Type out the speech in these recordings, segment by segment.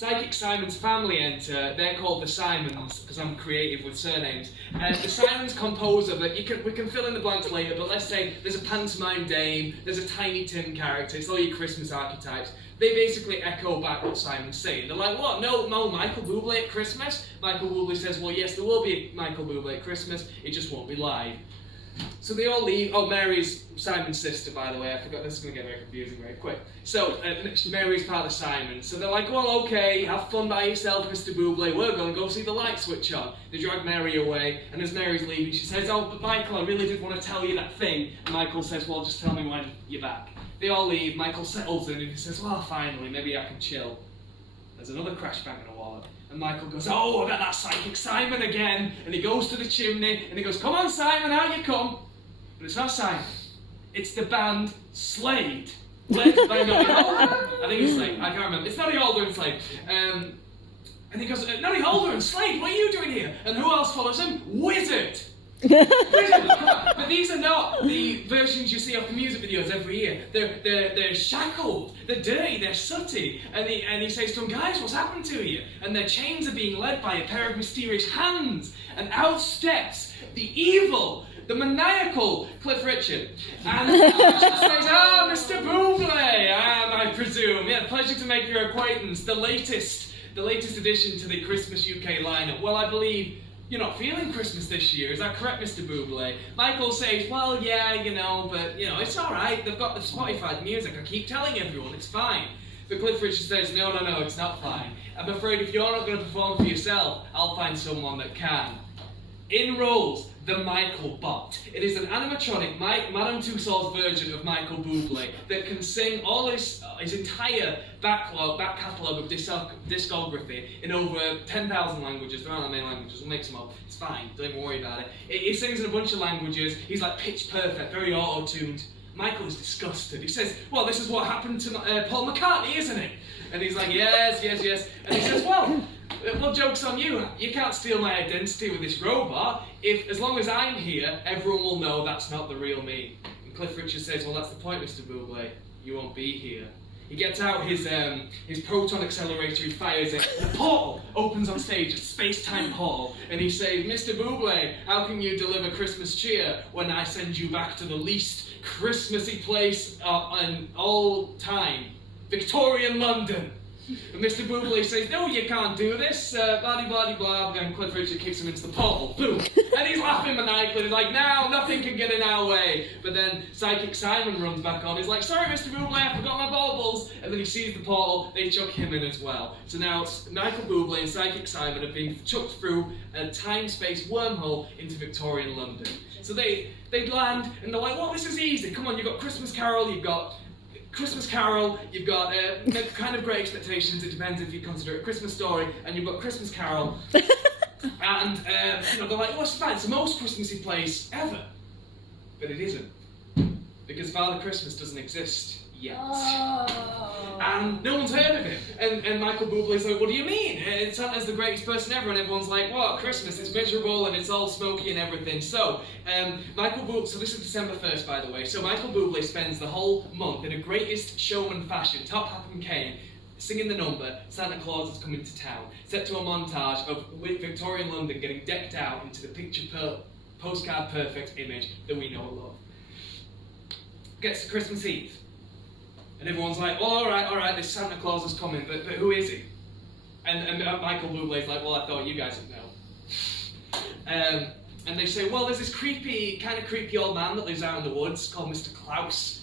Psychic Simon's family enter. They're called the Simons, because I'm creative with surnames. The Simons compose of it. We can fill in the blanks later, but let's say there's a pantomime dame, there's a Tiny Tim character, it's all your Christmas archetypes. They basically echo back what Simon's saying. They're like, what? No, Michael Buble at Christmas? Michael Buble says, well, yes, there will be a Michael Buble at Christmas, it just won't be live. So they all leave. Oh, Mary's Simon's sister, by the way. I forgot, this is going to get very confusing very quick. So, Mary's part of Simon. So they're like, well, okay, have fun by yourself, Mr. Buble. We're going to go see the light switch on. They drag Mary away, and as Mary's leaving, she says, oh, but Michael, I really did want to tell you that thing. And Michael says, well, just tell me when you're back. They all leave. Michael settles in, and he says, well, finally, maybe I can chill. There's another crash bang in a wallet. And Michael goes, oh, I got that Psychic Simon again. And he goes to the chimney, and he goes, come on, Simon, out you come. But it's not Simon. It's the band Slade. Led by Noddy Holder. I think it's Slade. I can't remember. It's Noddy Holder and Slade. And he goes, Noddy Holder and Slade, what are you doing here? And who else follows him? Wizard. Wizard, come on. But these are not the versions you see of the music videos every year. They're shackled, they're dirty, they're sooty. And he says to them, guys, what's happened to you? And their chains are being led by a pair of mysterious hands. And out steps the evil, the maniacal Cliff Richard. And Richard says, Mr. Buble, I presume. Yeah, pleasure to make your acquaintance. The latest addition to the Christmas UK lineup. Well, I believe you're not feeling Christmas this year. Is that correct, Mr. Buble? Michael says, well, yeah, but, it's all right. They've got the Spotify music. I keep telling everyone it's fine. But Cliff Richard says, no, it's not fine. I'm afraid if you're not going to perform for yourself, I'll find someone that can. In rolls the Michael Bot. It is an animatronic Madame Tussauds version of Michael Buble that can sing all his entire back catalogue of discography in over 10,000 languages. There aren't that many languages, we'll make some up. It's fine, don't even worry about it. He sings in a bunch of languages, he's like pitch perfect, very auto-tuned. Michael is disgusted. He says, well, this is what happened to Paul McCartney, isn't it? And he's like, yes. And he says, well, joke's on you. You can't steal my identity with this robot. As long as I'm here, everyone will know that's not the real me. And Cliff Richard says, well, that's the point, Mr. Buble. You won't be here. He gets out his proton accelerator, he fires it, and a portal opens on stage, a space-time portal, and he says, Mr. Buble, how can you deliver Christmas cheer when I send you back to the least Christmassy place in all time, Victorian London? And Mr. Buble says, no, you can't do this, blah, and Cliff Richard kicks him into the portal, boom, and he's laughing maniacally, he's like, no, nothing can get in our way. But then Psychic Simon runs back on, he's like, sorry Mr. Buble, I forgot my baubles, and then he sees the portal, they chuck him in as well. So now Michael Buble and Psychic Simon have been chucked through a time-space wormhole into Victorian London. So they land, and they're like, well, this is easy, come on, you've got Christmas Carol, you've got kind of Great Expectations, it depends if you consider it a Christmas story, and you've got Christmas Carol, and they're like, well, it's fine, it's the most Christmassy place ever. But it isn't. Because Father Christmas doesn't exist yet. Oh. And no one's heard of him. And Michael Buble's like, what do you mean? Santa's the greatest person ever, and everyone's like, what, Christmas, it's miserable and it's all smoky and everything. So, Michael Buble, so this is December 1st, by the way, so Michael Buble spends the whole month in a greatest showman fashion, top hat and cane, singing the number, Santa Claus is coming to town, set to a montage of Victorian London getting decked out into the postcard perfect image that we know and love. Gets to Christmas Eve. And everyone's like, well, all right, this Santa Claus is coming, but who is he? And Michael Buble's like, well, I thought you guys would know. And they say, well, there's this kind of creepy old man that lives out in the woods called Mr. Klaus.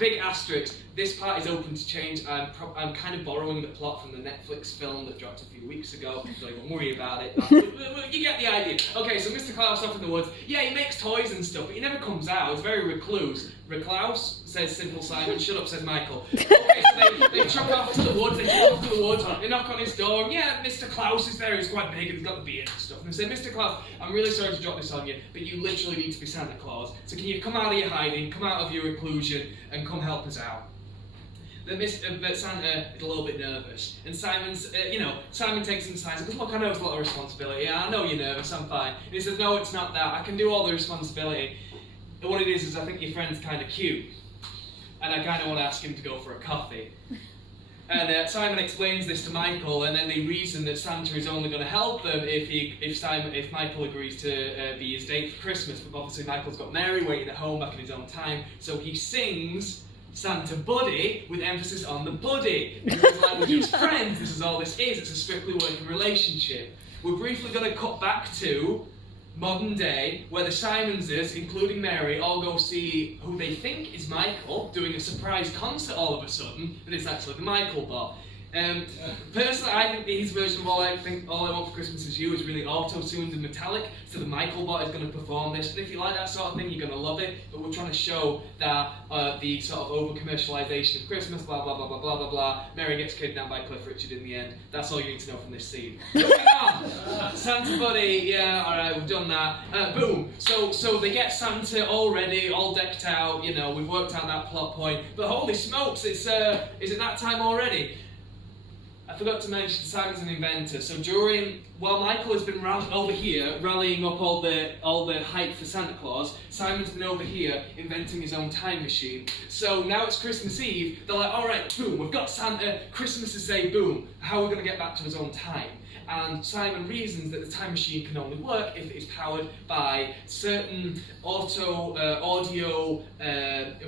Big asterisk, this part is open to change. I'm kind of borrowing the plot from the Netflix film that dropped a few weeks ago, so don't worry about it. You get the idea. Okay, so Mr. Klaus off in the woods, yeah, he makes toys and stuff, but he never comes out. He's very recluse. Recluse, says Simple Simon. Shut up, says Michael. Okay, so they chuck off to the woods, they knock on his door, and yeah, Mr. Klaus is there, he's quite big, and he's got the beard and stuff. And they say, Mr. Klaus, I'm really sorry to drop this on you, but you literally need to be Santa Claus, so can you come out of your hiding, come out of your reclusion, and come help us out? But Santa is a little bit nervous, and Simon takes him aside and says, look, I know it's a lot of responsibility, yeah, I know you're nervous, I'm fine. And he says, no, it's not that, I can do all the responsibility. And what it is I think your friend's kind of cute, and I kind of want to ask him to go for a coffee. And Simon explains this to Michael, and then they reason that Santa is only going to help them if Michael agrees to be his date for Christmas. But obviously Michael's got Mary waiting at home back in his own time, so he sings Santa Buddy with emphasis on the buddy. In his language of friends, this is all this is. It's a strictly working relationship. We're briefly going to cut back to modern day, where the Simonses, including Mary, all go see who they think is Michael, doing a surprise concert all of a sudden, but it's actually the Michael Bot. Personally, I think his version of All I Want for Christmas Is You is really auto-tuned and metallic, so the Michael Bot is going to perform this, and if you like that sort of thing, you're going to love it, but we're trying to show that the sort of over-commercialisation of Christmas, blah blah blah blah blah blah blah, Mary gets kidnapped by Cliff Richard in the end. That's all you need to know from this scene. Moving on! Santa Buddy, yeah, alright, we've done that. Boom! So they get Santa all ready, all decked out, you know, we've worked out that plot point, but holy smokes, is it that time already? I forgot to mention Simon's an inventor, so while Michael has been over here rallying up all the hype for Santa Claus, Simon's been over here inventing his own time machine. So now it's Christmas Eve, they're like, alright, boom, we've got Santa, Christmas is say, boom, how are we going to get back to his own time? And Simon reasons that the time machine can only work if it is powered by certain audio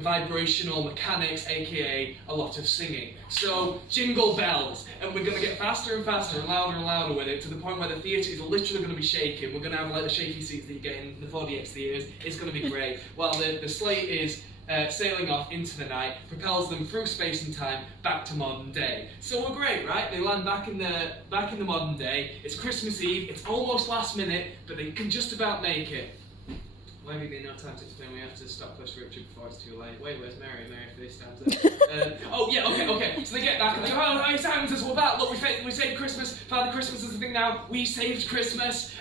vibrational mechanics, aka a lot of singing. So, jingle bells, and we're going to get faster and faster and louder with it, to the point where the theatre is literally going to be shaking. We're going to have like the shaky seats that you get in the 4DX theatres. It's going to be great. While the sleigh is sailing off into the night, propels them through space and time back to modern day. So we're great, right? They land back in the modern day. It's Christmas Eve. It's almost last minute, but they can just about make it. Maybe they no time to explain. We have to stop Cliff Richard before it's too late. Wait, where's Mary? Mary for this time. Oh yeah, okay. So they get back and they go, oh, hey, Simon says, we're back. Look, we saved Christmas. Father Christmas is the thing now. We saved Christmas.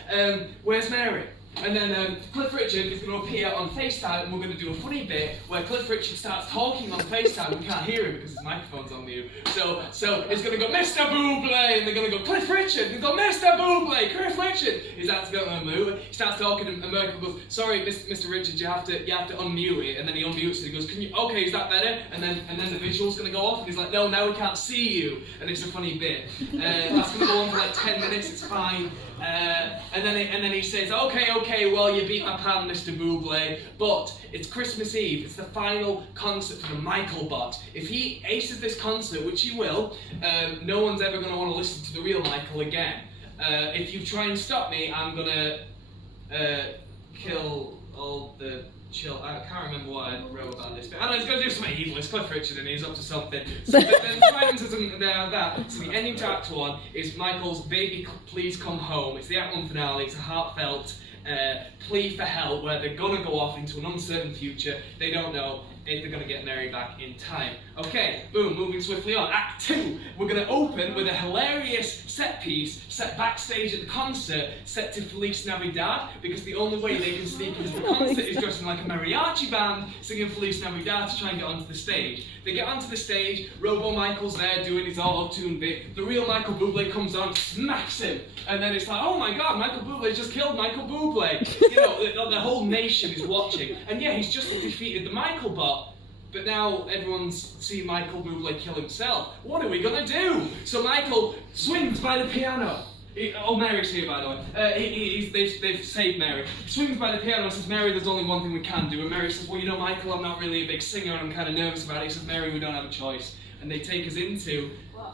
Where's Mary? And then Cliff Richard is going to appear on FaceTime, and we're going to do a funny bit where Cliff Richard starts talking on FaceTime. We can't hear him because his microphone's on mute. So it's going to go, Mr. Buble, and they're going to go, Cliff Richard. They go, Mr. Buble, Cliff Richard. He's out to go on the move. He starts talking, and Michael goes, sorry, Mr. Richard, you have to unmute it. And then he unmutes it. He goes, okay, is that better? And then the visual's going to go off, and he's like, no, now we can't see you. And it's a funny bit. That's going to go on for like 10 minutes. It's fine. And then he says, okay, well, you beat my pan, Mr. Buble, but it's Christmas Eve. It's the final concert for the Michael Bot. If he aces this concert, which he will, no one's ever going to want to listen to the real Michael again. If you try and stop me, I'm going to kill all the I can't remember what I wrote about this, but I know he's going to do something evil. It's Cliff Richard and he's up to something. So then Simon says that. So the ending to Act 1 is Michael's Baby Please Come Home. It's the Act 1 finale. It's a heartfelt plea for help where they're going to go off into an uncertain future. They don't know if they're going to get Mary back in time. Okay, boom, moving swiftly on. Act 2, we're going to open with a hilarious set piece set backstage at the concert, set to Feliz Navidad, because the only way they can sneak into the concert is dressing like a mariachi band, singing Feliz Navidad to try and get onto the stage. They get onto the stage, Robo Michael's there doing his auto-tune bit, the real Michael Buble comes on, smacks him, and then it's like, oh my god, Michael Buble just killed Michael Buble. You know, the whole nation is watching, and yeah, he's just defeated the Michael Bot. But now everyone's seen Michael Buble kill himself. What are we gonna do? So Michael swings by the piano. Mary's here, by the way. They've saved Mary. He swings by the piano and says, Mary, there's only one thing we can do. And Mary says, well, you know, Michael, I'm not really a big singer and I'm kind of nervous about it. He says, Mary, we don't have a choice. And they take us into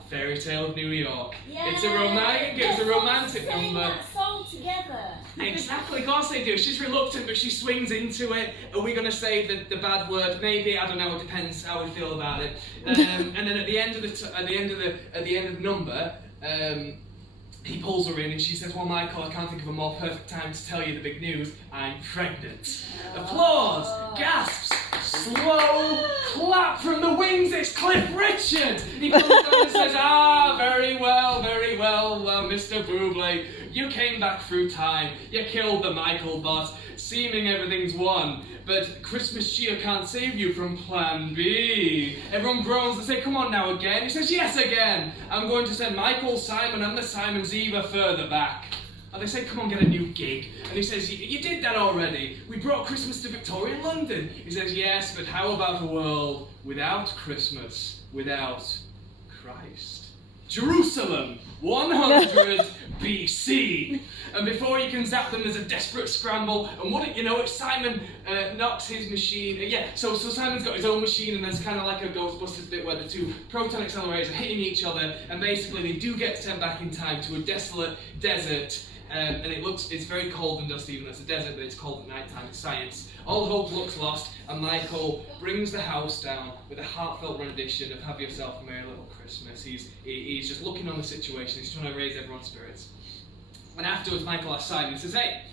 Fairy Tale of New York. Yes. It's a romantic number. That song together. Exactly, of course they do. She's reluctant, but she swings into it. Are we going to say the bad word? Maybe, I don't know. It depends how we feel about it. And then at the end of the number, he pulls her in and she says, well, Michael, I can't think of a more perfect time to tell you the big news. I'm pregnant. Applause, gasps, slow clap from the wings. It's Cliff Richard. He comes down and says, very well, Mr. Buble. You came back through time. You killed the Michael Bot, seeming everything's won. But Christmas cheer can't save you from Plan B. Everyone groans and say, come on now again. He says, yes again. I'm going to send Michael, Simon and the Simons Eva further back. And they say, come on, get a new gig. And he says, you did that already. We brought Christmas to Victorian London. He says, yes, but how about a world without Christmas, without Christ. Jerusalem, 100 BC. And before you can zap them, there's a desperate scramble. And wouldn't you know it, Simon knocks his machine. So Simon's got his own machine, and there's kind of like a Ghostbusters bit where the two proton accelerators are hitting each other, and basically they do get sent back in time to a desolate desert. And it's very cold and dusty, even though it's a desert, but it's cold at night time. It's science. All hope looks lost, and Michael brings the house down with a heartfelt rendition of "Have Yourself a Merry Little Christmas." He's just looking on the situation. He's trying to raise everyone's spirits. And afterwards, Michael asks Simon, he says, "Hey,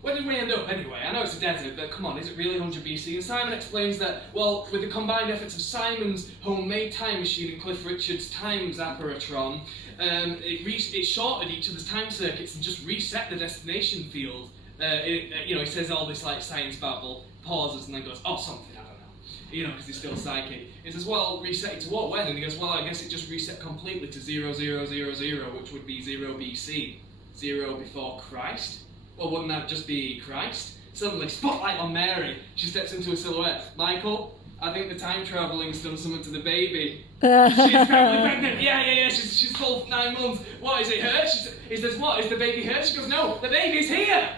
where did we end up anyway? I know it's a desert, but come on, is it really 100 BC? And Simon explains that, well, with the combined efforts of Simon's homemade time machine and Cliff Richard's time zapperatron, it shorted each other's time circuits and just reset the destination field. He says all this like science babble, pauses, and then goes, oh, something, I don't know. Because he's still psychic. He says, well, reset it to what, when? And he goes, well, I guess it just reset completely to 0000, which would be 0 BC. 0 before Christ. Well, wouldn't that just be Christ? Suddenly, spotlight on Mary. She steps into a silhouette. Michael, I think the time traveling's done something to the baby. She's pregnant. Yeah. She's full 9 months. What, is it her? He says, what, is the baby her? She goes, no, the baby's here.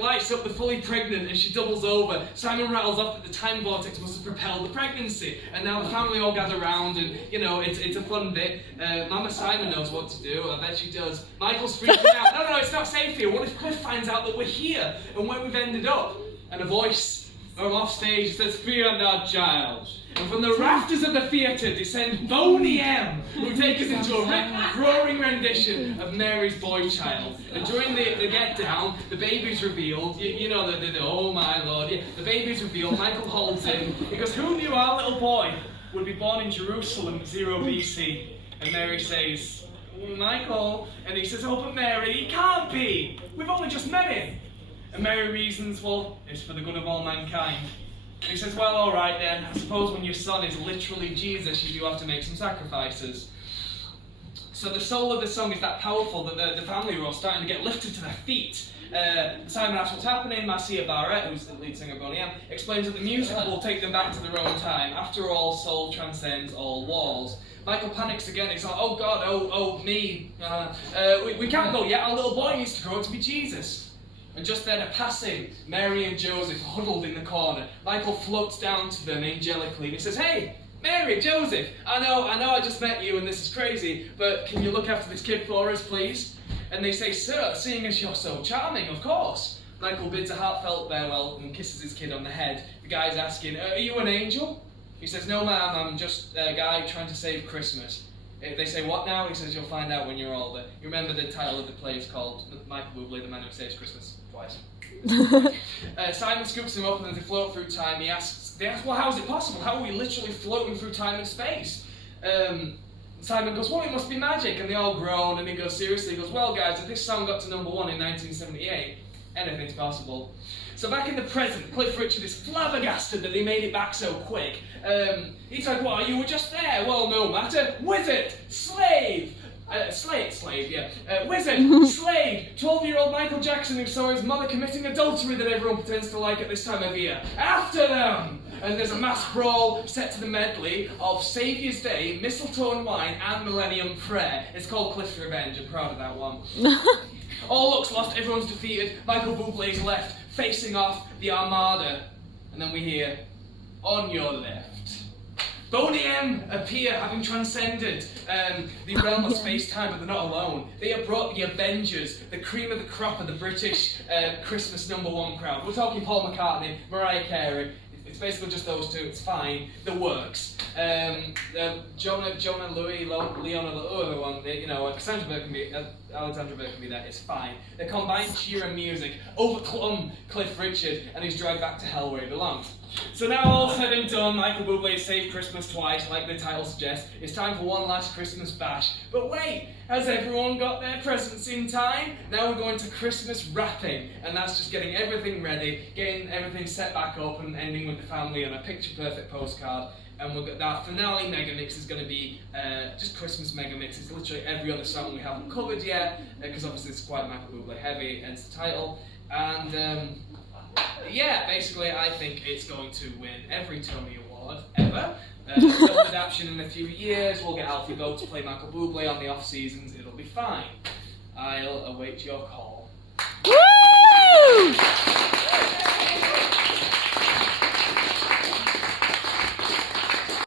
Lights up the fully pregnant, and she doubles over. Simon rattles off that the time vortex must have propelled the pregnancy, and now the family all gather round, and it's a fun bit. Mama Simon knows what to do. I bet she does. Michael's freaking out. No, it's not safe here. What if Cliff finds out that we're here and where we've ended up? And a voice from off stage says, "Fear not, child." And from the rafters of the theatre descend Boney M, who take us into a roaring rendition of Mary's boy child. And during the get down, the baby's revealed. Oh my lord, yeah. The baby's revealed. Michael holds him. He goes, who knew our little boy would be born in Jerusalem 0 BC? And Mary says, Michael. And he says, oh, but Mary, he can't be. We've only just met him. And Mary reasons, well, it's for the good of all mankind. And he says, well, all right then, I suppose when your son is literally Jesus, you do have to make some sacrifices. So the soul of the song is that powerful that the family are all starting to get lifted to their feet. Simon asks what's happening. Marcia Barrett, who's the lead singer of Boney M, explains that the music will take them back to their own time. After all, soul transcends all walls. Michael panics again. He's like, oh God, oh me. We can't go yet. Our little boy needs to grow up to be Jesus. And just then, a passing Mary and Joseph huddled in the corner. Michael floats down to them angelically and he says, hey, Mary, Joseph, I know I just met you and this is crazy, but can you look after this kid for us, please? And they say, sir, seeing as you're so charming, of course. Michael bids a heartfelt farewell and kisses his kid on the head. The guy's asking, are you an angel? He says, no ma'am, I'm just a guy trying to save Christmas. They say, what now? He says, you'll find out when you're older. You remember the title of the play is called Michael Buble, the Man Who Saves Christmas. Twice. Simon scoops him up and as they float through time, they ask, well, how is it possible? How are we literally floating through time and space? Simon goes, well, it must be magic. And they all groan and he goes, seriously? He goes, well, guys, if this song got to #1 in 1978, anything's possible. So back in the present, Cliff Richard is flabbergasted that they made it back so quick. He's like, what, you were just there? Well, no matter. Wizard, slave, wizard, slave, 12-year-old Michael Jackson who saw his mother committing adultery that everyone pretends to like at this time of year. After them! And there's a mass brawl set to the medley of Saviour's Day, Mistletoe and Wine, and Millennium Prayer. It's called Cliff's Revenge. I'm proud of that one. All looks lost, everyone's defeated. Michael Buble is left, facing off the Armada. And then we hear, on your left. Boney M appear, having transcended the realm of space-time, but they're not alone. They have brought the Avengers, the cream of the crop of the British Christmas #1 crowd. We're talking Paul McCartney, Mariah Carey. It's basically just those two, it's fine, the works. Jonah Louis, Leona, the other one, Alexandra Burke can be there, it's fine. The combined cheer and music overcome Cliff Richard and he's dragged back to hell where he belongs. So now all said and done, Michael Buble saved Christmas twice, like the title suggests. It's time for one last Christmas bash. But wait, has everyone got their presents in time? Now we're going to Christmas wrapping, and that's just getting everything ready, getting everything set back up and ending with the family on a picture-perfect postcard. And we've got our finale mega mix is going to be just Christmas mega mix. It's literally every other song we haven't covered yet, because obviously it's quite Michael Buble heavy, hence the title. And yeah, basically I think it's going to win every Tony Award ever. Film adaptation in a few years, we'll get Alfie Boe to play Michael Buble on the off seasons, it'll be fine. I'll await your call.